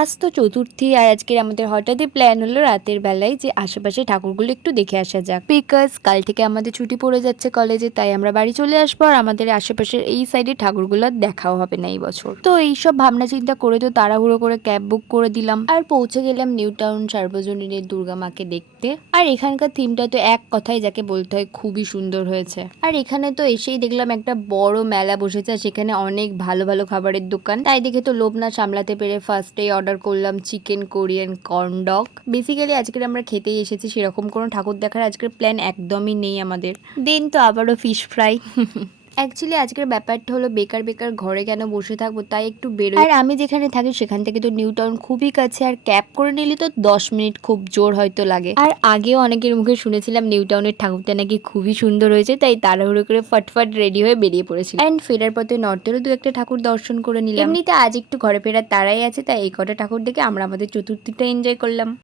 আজ তো চতুর্থী আর আজকের আমাদের হঠাৎই প্ল্যান হলো রাতের বেলায় যে আশেপাশে ঠাকুরগুলো একটু দেখে আসা যাক, বিকজ কাল থেকে আমাদের ছুটি পড়ে যাচ্ছে কলেজে, তাই আমরা বাড়ি চলে আসবো আর আমাদের আশেপাশের এই সাইডে ঠাকুরগুলো দেখাও হবে না এই বছর। তো এইসব ভাবনা চিন্তা করে তো তাড়াহুড়ো করে ক্যাব বুক করে দিলাম আর পৌঁছে গেলাম নিউ টাউন সার্বজনীনের দুর্গা মাকে দেখতে। আর এখানকার থিমটা তো এক কথায় যাকে বলতে হয় খুবই সুন্দর হয়েছে। আর এখানে তো এসেই দেখলাম একটা বড় মেলা বসেছে, সেখানে অনেক ভালো ভালো খাবারের দোকান, তাই দেখে তো লোভ না সামলাতে পেরে ফার্স্টে অর্ডার করলাম chicken Korean corn dog. Basically আজকের আমরা খেতেই এসেছি, সেরকম কোনো ঠাকুর দেখার আজকের প্ল্যান একদমই নেই আমাদের। দেন তো আবারও ফিশ ফ্রাই। অ্যাকচুয়ালি আজকের ব্যাপারটা হলো বেকার বেকার ঘরে কেন বসে থাকবো, তাই একটু বেরোই। আর আমি যেখানে থাকি সেখান থেকে তো নিউ টাউন খুবই কাছে, আর ক্যাব করে নিলে তো 10 মিনিট খুব জোর হয়তো লাগে। আর আগেও অনেকের মুখে শুনেছিলাম নিউ টাউনের ঠাকুরটা নাকি খুবই সুন্দর হয়েছে, তাই তাড়াহুড়ো করে ফটফট রেডি হয়ে বেরিয়ে পড়েছি। অ্যান্ড ফেরার পথে নর্থেরও দু একটা ঠাকুর দর্শন করে নিলাম। এমনিতে আজ একটু ঘরে ফেরার তাড়াই আছে, তাই এই কটা ঠাকুর দেখে আমরা আমাদের চতুর্থীটা এনজয় করলাম।